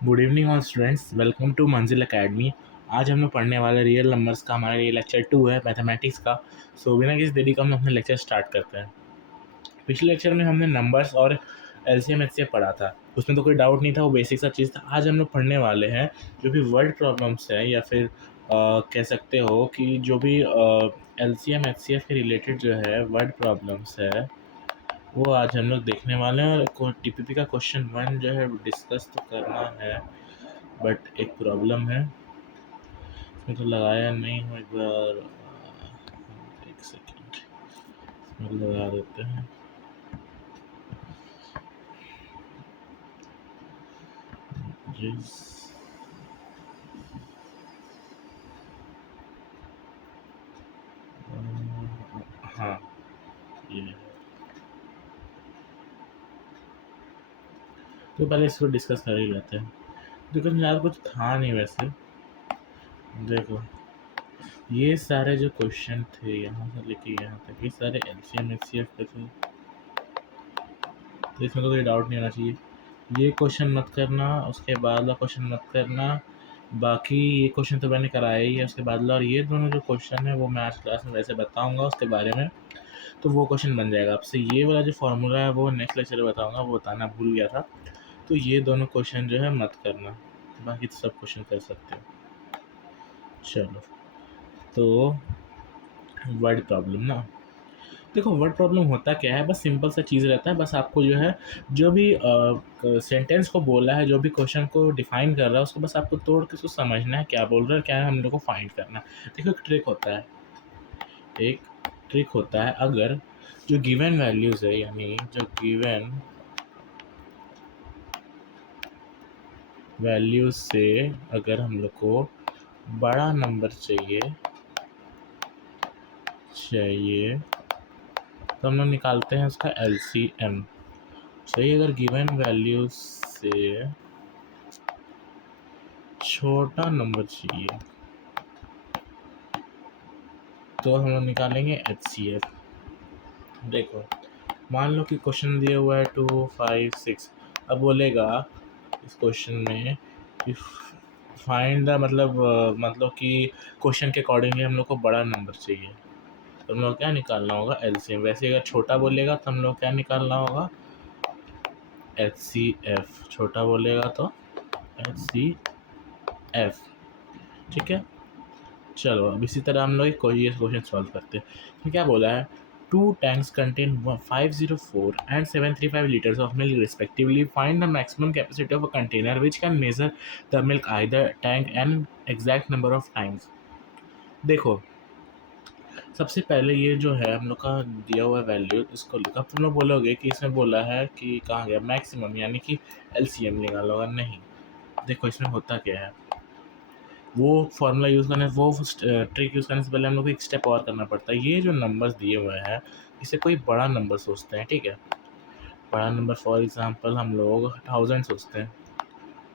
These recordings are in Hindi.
Good evening all students, welcome to Manzil academy. आज हम लोग पढ़ने वाले रियल नंबर्स का हमारा ये लेक्चर 2 है मैथमेटिक्स का। सो बिना किसी देरी का हम अपने लेक्चर स्टार्ट करते हैं। पिछले लेक्चर में हमने नंबर्स और एलसीएम एचसीएफ पढ़ा था, उसमें तो कोई डाउट नहीं था, वो बेसिक सा चीज़ था। आज हम लोग पढ़ने वाले हैं जो भी वर्ड प्रॉब्लम्स है या फिर कह सकते हो कि जो भी एलसीएम एचसीएफ के रिलेटेड जो है वर्ड प्रॉब्लम्स है वो आज हम लोग देखने वाले हैं। और टीपीपी का क्वेश्चन 1 जो है डिस्कस तो करना है, बट एक प्रॉब्लम है, इसमें तो लगाया नहीं हूँ। एक बार एक सेकेंड इसमें लगा देते हैं। जिस हाँ, ये तो पहले इसको डिस्कस कर ही लेते हैं। देखो ज़्यादा कुछ था नहीं वैसे। देखो ये सारे जो क्वेश्चन थे यहाँ से लेके यहाँ तक, ये सारे एलसीएम एचसीएफ के थे, तो इसमें तो कोई डाउट नहीं होना चाहिए। ये क्वेश्चन मत करना, उसके बाद वाला क्वेश्चन मत करना, बाकी ये क्वेश्चन तो मैंने कराया ही है उसके बाद। और ये दोनों जो क्वेश्चन है वो मैं आज क्लास में वैसे बताऊंगा उसके बारे में, तो वो क्वेश्चन बन जाएगा आपसे। ये वाला जो फार्मूला है वो नेक्स्ट लेक्चर में बताऊंगा, वो बताना भूल गया था। तो ये दोनों क्वेश्चन जो है मत करना, बाकी तो सब क्वेश्चन कर सकते हो। चलो, तो वर्ड प्रॉब्लम ना, देखो वर्ड प्रॉब्लम होता क्या है, बस सिंपल सा चीज़ रहता है। बस आपको जो है जो भी सेंटेंस को बोला है, जो भी क्वेश्चन को डिफाइन कर रहा है, उसको बस आपको तोड़ के उसको समझना है क्या बोल रहा है, क्या है, हम लोग को फाइंड करना है। देखो एक ट्रिक होता है, अगर जो गिवन वैल्यूज़ है, यानी जो गिवन वैल्यूज़ से अगर हम लोग को बड़ा नंबर चाहिए तो हम लोग निकालते हैं उसका एलसीएम। सही, अगर गिवन वैल्यूज़ से छोटा नंबर चाहिए तो हम लोग निकालेंगे एचसीएफ। देखो मान लो कि क्वेश्चन दिया हुआ है 2 5 6। अब बोलेगा इस क्वेश्चन में कि फाइंड द, मतलब कि क्वेश्चन के अकॉर्डिंगली हम लोग को बड़ा नंबर चाहिए, तो हम लोग क्या निकालना होगा, एलसीएम। वैसे अगर छोटा बोलेगा तो हम लोग क्या निकालना होगा, एचसीएफ। छोटा बोलेगा तो एचसीएफ। ठीक है, चलो अब इसी तरह हम लोग एक ये क्वेश्चन सॉल्व करते हैं। तो क्या बोला है, 2 tanks contain 504 and 735 liters of milk respectively. Find the maximum capacity of a container which can measure the milk either tank and exact number of times. देखो सबसे पहले ये जो है हम लोग का दिया हुआ वैल्यू, इसको लिखा। तुम लोग बोलोगे कि इसमें बोला है कि कहाँ गया मैक्सिमम, यानी कि एलसीएम निकालोगा। नहीं, देखो इसमें होता क्या है, वो फार्मूला यूज़ करने, वो ट्रिक यूज़ करने से पहले हम लोग को एक स्टेप और करना पड़ता है। ये जो नंबर्स दिए हुए हैं इसे कोई बड़ा नंबर सोचते हैं, ठीक है। बड़ा नंबर फॉर एग्जांपल हम लोग 1000 सोचते हैं,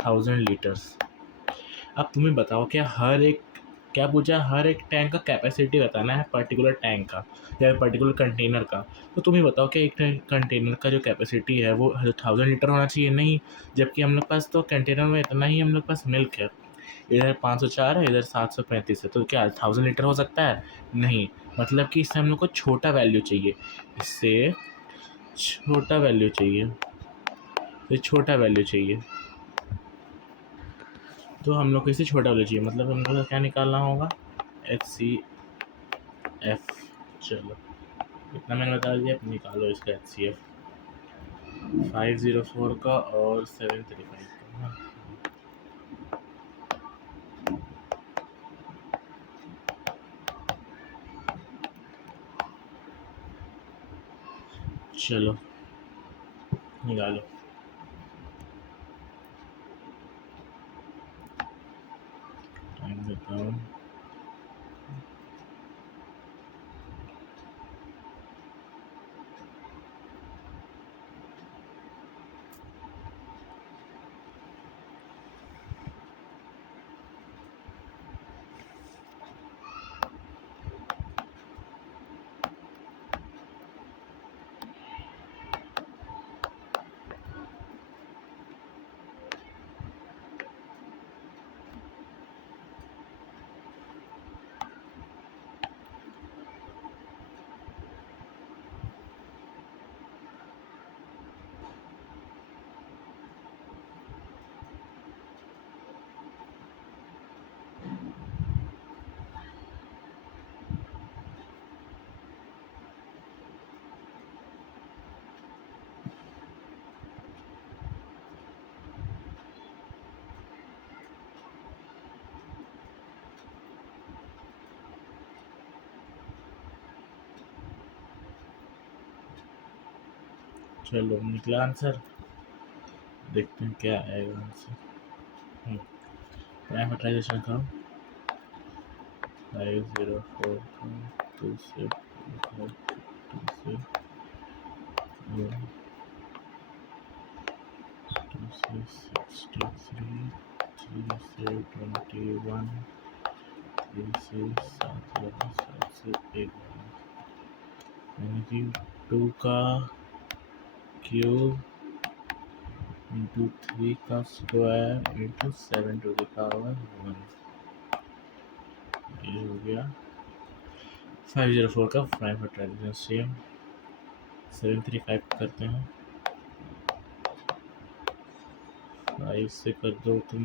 1000 लीटर्स। अब तुम्हें बताओ क्या हर एक, क्या पूछा, हर एक टैंक का कैपेसिटी बताना है, पर्टिकुलर टैंक का या पर्टिकुलर कंटेनर का। तो तुम्हें बताओ क्या एक कंटेनर का जो कैपेसिटी है वो 1000 लीटर होना चाहिए? नहीं, जबकि हम लोग पास तो कंटेनर में इतना ही हम लोग पास मिल्क है, इधर 504 है, इधर 735 है, तो क्या 1000 लीटर हो सकता है? नहीं, मतलब कि इससे हम लोग को छोटा वैल्यू चाहिए, इससे छोटा वैल्यू चाहिए, तो छोटा वैल्यू चाहिए, तो हम लोग को इससे छोटा वैल्यू चाहिए, मतलब हम लोग को क्या निकालना होगा, एच चलो इतना मैंने बता दिया, अब निकालो इसका एच 504 का और 735 का। चलो निकालो, टाइम बताओ। चलो निकला आंसर, देखते हैं क्या आएगा आंसर। प्राइम फैक्टराइजेशन का 504 2 से 2 से 2 से 63 3 से 21 3 से 7 से 1 यानी कि 2 का क्यूब इंटू 3 का square into 7 to the power 1, ये हो गया 504 का प्राइम फैक्टराइजेशन। सेम 735 करते हैं, 5 से कर दो तुम,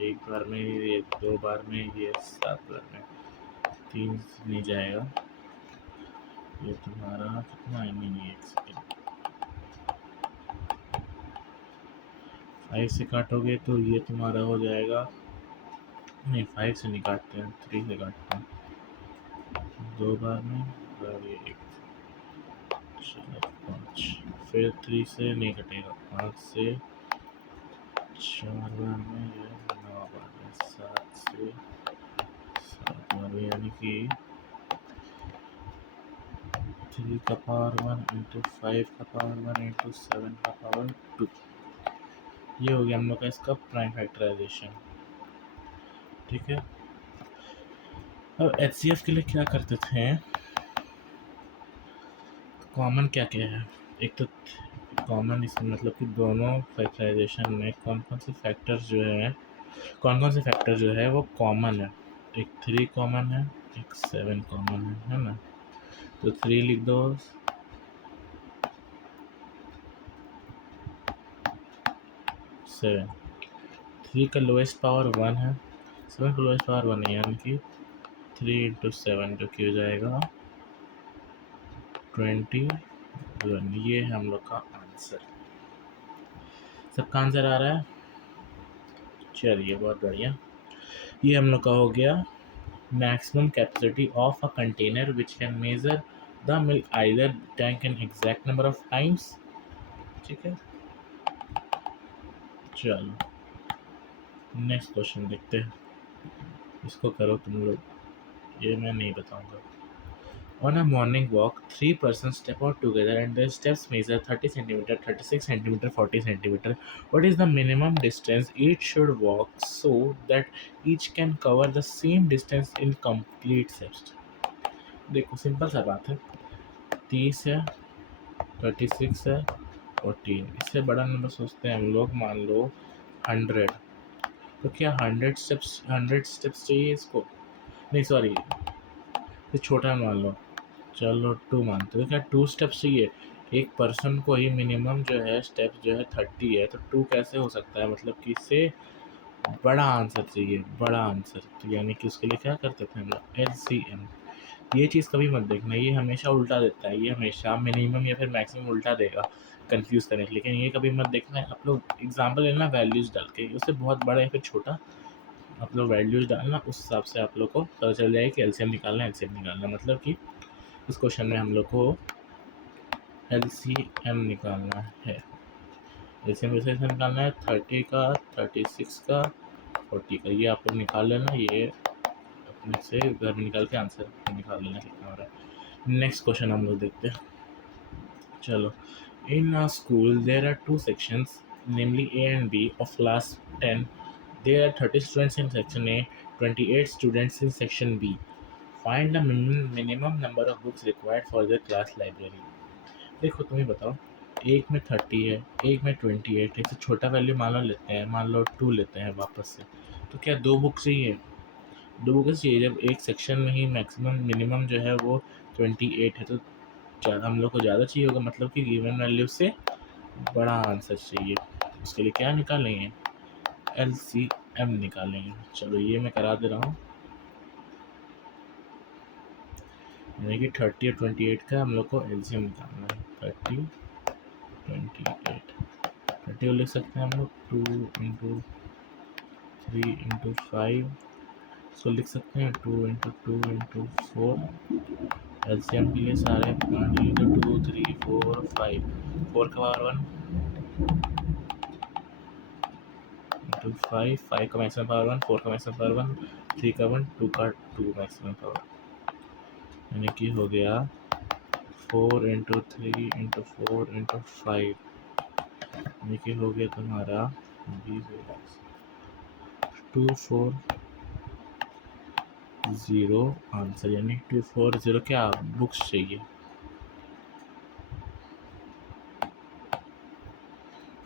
एक बार में ये, 2 बार में ये, 7 बार में, 3 से नहीं जाएगा, ये तुम्हारा कितना है, नहीं 1 सेकेंड, 5 से काटोगे तो ये तुम्हारा हो जाएगा, नहीं 5 से नहीं काटते हैं, 3 से काटते हैं, 2 बार में और ये 1, 5, फिर 3 से नहीं कटेगा, 5 से 4 बार में, ये 9 बार में, 7 से 7 बार में, यानी कि 3 का पावर 1 इंटू 5 का पावर 1 इंटू 7 का पावर 2, ये हो गया हम लोग का इसका प्राइम फैक्टराइजेशन। ठीक है, अब HCF के लिए क्या करते थे, कॉमन क्या क्या है, एक तो कॉमन इसमें मतलब कि दोनों फैक्टराइजेशन में कौन कौन से फैक्टर्स जो है, कौन कौन से फैक्टर जो है वो कॉमन है, एक 3 कॉमन है, एक 7 कॉमन है ना, तो 3 लिख दो, 7, 3 का लोएस्ट पावर 1 है, 7 का लोएस्ट पावर 1 है, यानी कि 3 इंटू 7 जो कि हो जाएगा 21, ये है हम लोग का आंसर। सबका आंसर आ रहा है, चलिए बहुत बढ़िया। ये हम लोग का हो गया maximum capacity of a container which can measure the milk either tank an exact number of times. ठीक है, चलो नेक्स्ट क्वेश्चन देखते हैं, इसको करो तुम लोग, ये मैं नहीं बताऊंगा। On a morning walk, 3 persons step out together and their steps measure 30 centimeter, 36 centimeter, 40 centimeter. What is the minimum distance each should walk so that each can cover the same distance in complete steps? देखो सिंपल सा बात है, 30 है, 36 है, 40 है, इससे बड़ा नंबर सोचते हैं हम लोग, मान लो 100, तो क्या 100 स्टेप्स चाहिए इसको, नहीं सॉरी, ये छोटा मान लो, चलो 2 मानते हो, क्या 2 स्टेप्स चाहिए, एक पर्सन को ही मिनिमम जो है स्टेप्स जो है 30 है, तो 2 कैसे हो सकता है, मतलब कि इससे बड़ा आंसर चाहिए, बड़ा आंसर, तो यानी कि उसके लिए क्या करते थे हम लोग, LCM। ये चीज़ कभी मत देखना, ये हमेशा उल्टा देता है, ये हमेशा मिनिमम या फिर मैक्सिमम उल्टा देगा कंफ्यूज करने के लिए, लेकिन ये कभी मत देखना है। आप लोग एग्जाम्पल लेना वैल्यूज़ डाल के, उससे बहुत बड़ा या फिर छोटा आप लोग वैल्यूज़ डालना, उस हिसाब से आप लोग को पता चल जाएगा कि LCM निकालना है, LCM निकालना, मतलब कि इस क्वेश्चन में हम लोग को LCM निकालना है, LCM वैसे निकालना है 30 का, 36 का, 40 का, ये आप लोग निकाल लेना, ये अपने से घर में निकाल के आंसर निकाल लेना कितना हो रहा है। नेक्स्ट क्वेश्चन हम लोग देखते हैं, चलो। In a school there are 2 sections, namely A and B of class 10. There are 30 students in section A, 28 students in section B. Find the minimum number of books required for the class library. देखो तुम ही बताओ, एक में 30 है, एक में 28, इससे छोटा वैल्यू मान लो लेते हैं, मान लो 2 लेते हैं वापस से, तो क्या 2 बुक चाहिए, 2 बुक्स चाहिए, जब एक सेक्शन में ही मैक्सिमम मिनिमम जो है वो 28 है, तो ज़्यादा हम लोग को ज़्यादा चाहिए होगा, मतलब कि गिवन वैल्यू से बड़ा आंसर चाहिए, उसके लिए क्या निकालेंगे, LCM निकालेंगे। चलो ये मैं करा दे रहा हूँ, यानी कि 30 और 28 का हम लोग को LCM निकालना है, 30 28, 30 को लिख सकते हैं हम लोग 2 इंटू 3 इंटू 5, इसको लिख सकते हैं 2 इंटू 2 इंटू 4, एलसीएम के लिए सारे 2 3 4 5, 4 का पावर 1 इंटू 5, 5 का मैक्सिमम पावर 1, 4 का मैक्सिमम पावर 1, 3 का 1, 2 का 2 मैक्सिमम पावर, यानी कि हो गया 4 इंटू 3 इंटू 4 इंटू 5, यानी कि हो गया तुम्हारा 240 आंसर, यानी 240 क्या बुक्स चाहिए,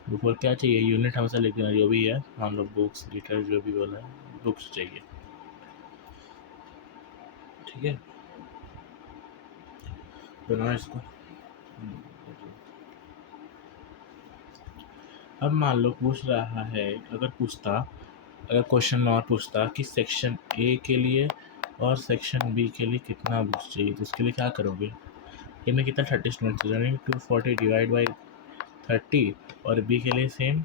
240 क्या चाहिए, यूनिट हमेशा लिखना जो भी है, मान लो बुक्स लीटर जो भी बोला है, बुक्स चाहिए, ठीक है। बनाओ इसको। अब मान लो पूछ रहा है, अगर क्वेश्चन में और पूछता कि सेक्शन ए के लिए और सेक्शन बी के लिए कितना बुक्स चाहिए, तो उसके लिए क्या करोगे, ए में कितना 30 स्टूडेंट्स, यानी 240 डिवाइड बाई 30, और बी के लिए सेम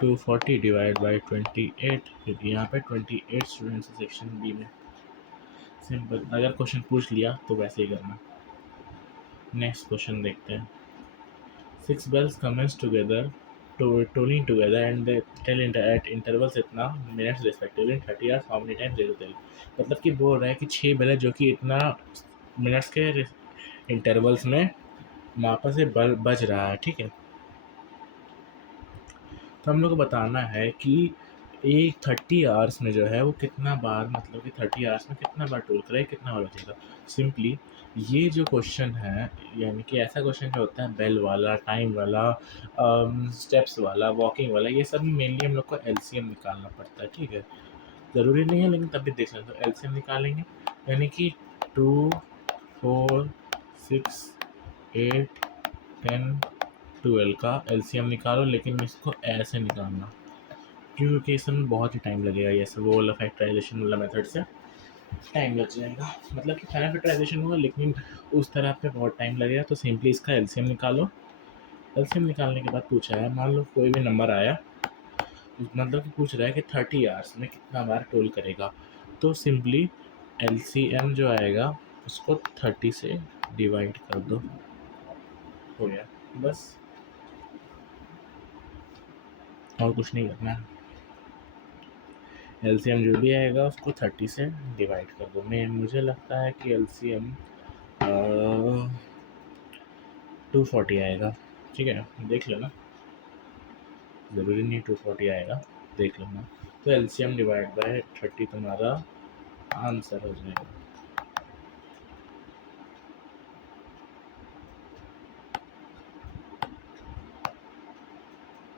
240 डिवाइड बाई 28, क्योंकि यहाँ पे 28 स्टूडेंट्स है सेक्शन बी में। सिंपल, अगर क्वेश्चन पूछ लिया तो वैसे ही करना। नेक्स्ट क्वेश्चन देखते हैं। 6 bells commence together to tolling together and they tell at intervals इतना minutes respectively in 30 hours, how many times they will tell, मतलब कि बोल रहा है कि 6 बेल है जो कि इतना मिनट्स के इंटरवल्स में वापस से बज रहा है, ठीक है। तो हम लोग को बताना है कि एक 30 आवर्स में जो है वो कितना बार, मतलब कि 30 आवर्स में कितना बार टोल करे, कितना बार बचेगा। सिंपली ये जो क्वेश्चन है, यानी कि ऐसा क्वेश्चन जो होता है बेल वाला, टाइम वाला, स्टेप्स वाला, वॉकिंग वाला, ये सब मेनली हम लोग को एलसीएम निकालना पड़ता है, ठीक है। ज़रूरी नहीं है लेकिन तब भी देख सकते हो, एलसीएम निकालेंगे, यानी कि 2 4 6 8 10 12 का एलसीएम निकालो, लेकिन इसको ऐसे निकालना, क्योंकि इसमें बहुत ही टाइम लगेगा, ये सब वो वाला फैक्टराइजेशन वाला मेथड से टाइम लग जाएगा, मतलब कि फाइनल फैक्टराइजेशन होगा लेकिन उस तरह पे बहुत टाइम लगेगा। तो सिंपली इसका एलसीएम निकालो। एलसीएम निकालने के बाद पूछा है, मान लो कोई भी नंबर आया, मतलब कि पूछ रहा है कि 30 आवर्स में कितना बार टोल करेगा, तो सिंपली एलसीएम जो आएगा उसको 30 से डिवाइड कर दो, हो गया बस, और कुछ नहीं करना है। एलसीएम जो भी आएगा उसको 30 से डिवाइड कर दो। मुझे लगता है कि एलसीएम 240 आएगा, ठीक है, देख लेना, ज़रूरी नहीं 240 आएगा, देख लेना। तो एलसीएम डिवाइड बाय 30 तुम्हारा आंसर हो जाएगा।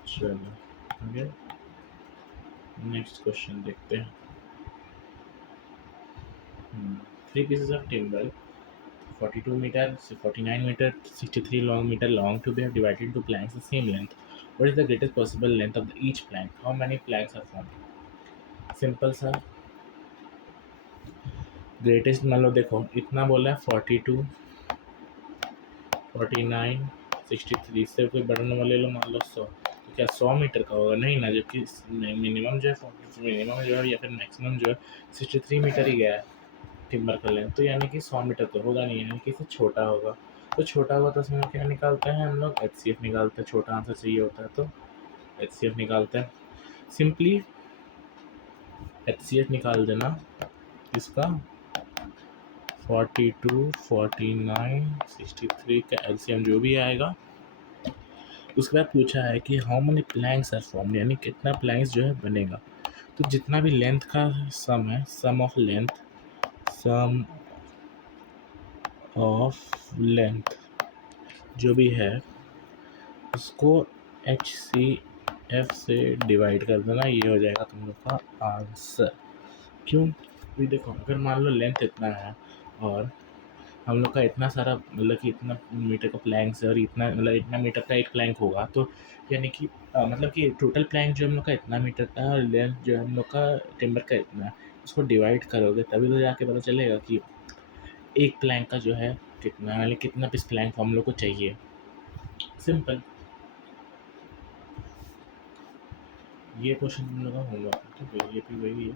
चलो आगे नेक्स्ट क्वेश्चन देखते हैं। 3 pieces of timber 42 meter, 49 meter, 63 meter long to be divided into planks the same length. What is the greatest possible length of each plank? How many planks are formed? Simple सा, ग्रेटेस्ट मान लो, देखो इतना बोला है 42 49 63, से कोई बड़ा नंबर ले लो, मान लो 100, तो क्या 100 मीटर का होगा, नहीं ना, जबकि मिनिमम जो है मिनिमम जो है या फिर मैक्सिमम जो है 63 मीटर ही गया है टिम्बर का लेंथ, तो यानी कि 100 मीटर तो होगा नहीं, यानी कि इससे छोटा होगा। तो छोटा होगा तो उसमें क्या निकालते हैं हम लोग, एचसीएफ निकालते हैं, छोटा आंसर चाहिए होता है तो एचसीएफ निकालते हैं। सिंपली एचसीएफ निकाल देना इसका 42 49 63 का एलसीएम जो भी आएगा। उसके बाद पूछा है कि how many planks are formed, यानी कितना प्लैंक्स जो है बनेगा। तो जितना भी लेंथ का सम है, सम ऑफ लेंथ जो भी है उसको HCF से डिवाइड कर देना, ये हो जाएगा तुम लोग का आंसर। क्यों भी देखो, अगर मान लो लेंथ इतना है और हम लोग का इतना सारा, मतलब कि इतना मीटर का प्लैंक्स है और इतना, मतलब इतना मीटर का एक प्लैंक होगा, तो यानी कि मतलब कि टोटल प्लैंक जो हम लोग का इतना मीटर का है और लेंथ जो हम लोग का टिम्बर का इतना है, उसको डिवाइड करोगे तभी तो जाके पता चलेगा कि एक प्लैंक का जो है कितना, यानी कितना पीस प्लैंक हम लोग को चाहिए। सिंपल, ये क्वेश्चन तुम लोग का होमवर्क है, ठीक है, ये भी वही है,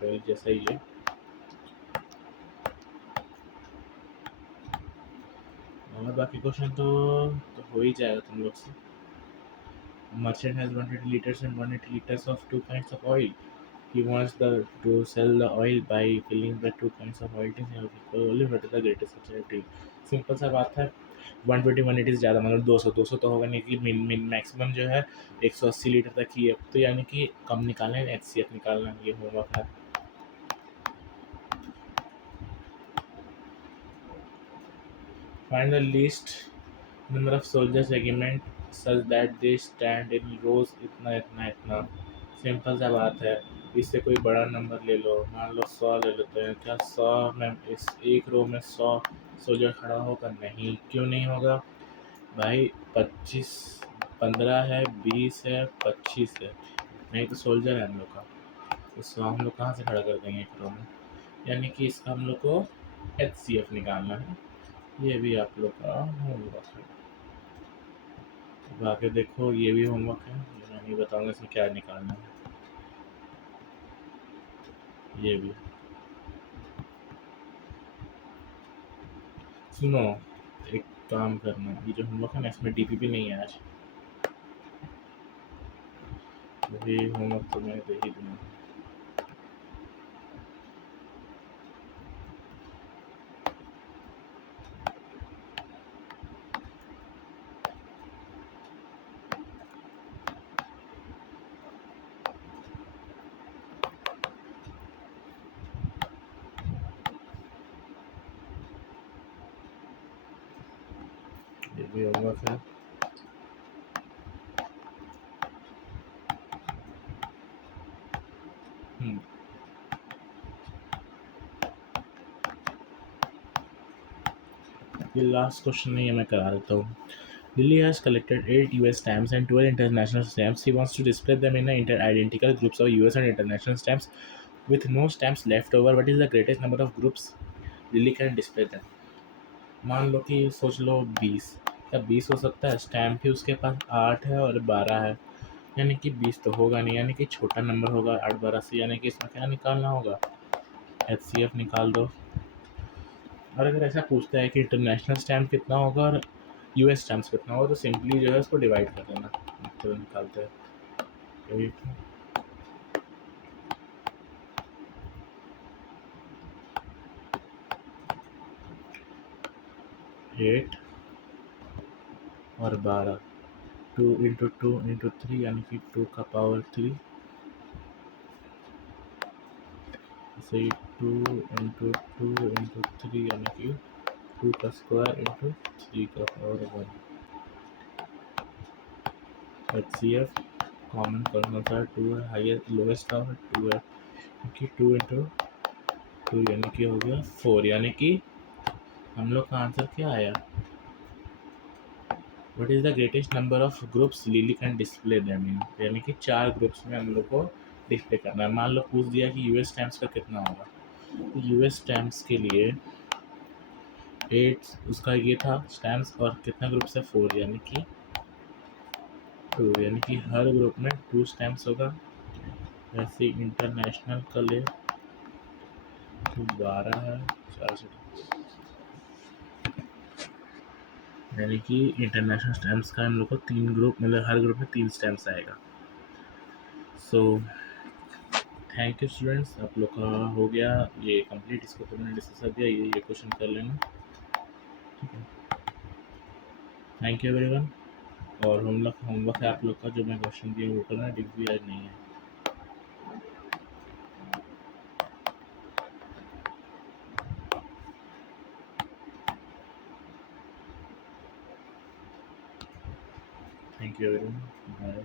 पहले जैसा ही है। और बाकी क्वेश्चन तो हो ही जाएगा तुम लोग से। Merchant has 180 liters and 180 liters of two kinds of oil. He wants to sell the oil by filling the two kinds of oil tanks equally. What is the greatest substitute? Simple सा बात है। 120 180 से ज़्यादा मतलब 200 तो होगा नहीं, कि मैक्सिमम जो है 180 लीटर तक ही है, तो यानी कि कम निकालना है, HCF निकालना है, ये होमवर्क है। Find the least number of soldiers regiment such that they stand in rows इतना इतना इतना। सिंपल सा बात है, इससे कोई बड़ा नंबर ले लो, मान लो 100 ले लेते हैं। क्या 100 में इस एक रो में 100 सोल्जर खड़ा होगा? नहीं, क्यों नहीं होगा भाई? 25 15 है, 20 है, 25 है, नहीं तो सोल्जर है हम लोग का, तो 100 हम लोग कहाँ से खड़ा कर देंगे एक रो में? यानी कि इसका हम लोग को HCF निकालना है। ये भी आप लोग का होमवर्क है। आगे देखो, ये भी होमवर्क है, मैं नहीं बताऊंगा इसमें क्या निकालना है। ये भी सुनो, एक काम करना, ये जो होमवर्क है ना, इसमें DPP नहीं है आज, ये होमवर्क तो मैं दे ही दूंगा। ये भी होमवर्क है। ये लास्ट क्वेश्चन नहीं है, मैं करा देता हूँ। Lilly has collected 8 US stamps and 12 international stamps. He wants to display them in identical groups of US and international stamps with no stamps left over. What is the greatest number of groups Lilly can display them? मान लो कि सोच लो 20, क्या 20 हो सकता है? स्टैम्प भी उसके पास 8 है और 12 है, यानी कि 20 तो होगा नहीं, यानी कि छोटा नंबर होगा 8 12 से, यानी कि इसमें क्या निकालना होगा? HCF निकाल दो। और अगर ऐसा पूछता है कि इंटरनेशनल स्टैम्प कितना होगा और US स्टैम्प कितना होगा, तो सिंपली जो है उसको डिवाइड कर देना, तो निकालते हैं 8 और 12, 2 इंटू 2 इंटू 3, यानी कि 2 का पावर 3, से 2 इंटू 2 इंटू 3, यानी कि 2 का स्क्वायर इंटू 3 का पावर 1। HCF कॉमन कौन सा है? 2 है, हाईएस्ट लोएस्ट का है 2 है, क्योंकि 2 इंटू 2 यानी कि हो गया 4, यानी कि हम लोग का आंसर क्या आया? What is the greatest number of groups Lily can display them in? यानी कि 4 ग्रुप्स में हम लोग को डिस्प्ले करना है। मान लो पूछ दिया कि US स्टैम्प्स का कितना होगा, तो US स्टैम्प्स के लिए 8 उसका ये था स्टैम्प्स, और कितना ग्रुप्स है? 4, यानी कि 2, यानी कि हर ग्रुप में 2 स्टैम्प्स होगा। वैसे इंटरनेशनल का ले तो 12 है, 4 से, यानी कि इंटरनेशनल स्टैम्प्स का हम लोग को 3 ग्रुप, मतलब हर ग्रुप में 3 स्टैम्प्स आएगा। सो थैंक यू स्टूडेंट्स, आप लोग का हो गया ये कंप्लीट, इसको तो मैंने डिस्कस कर दिया, ये क्वेश्चन कर लेना, ठीक है। Thank you everyone. और होमवर्क है आप लोग का, जो मैं क्वेश्चन दिया वो करना, डिग्री आज नहीं है। Thank you everyone, bye.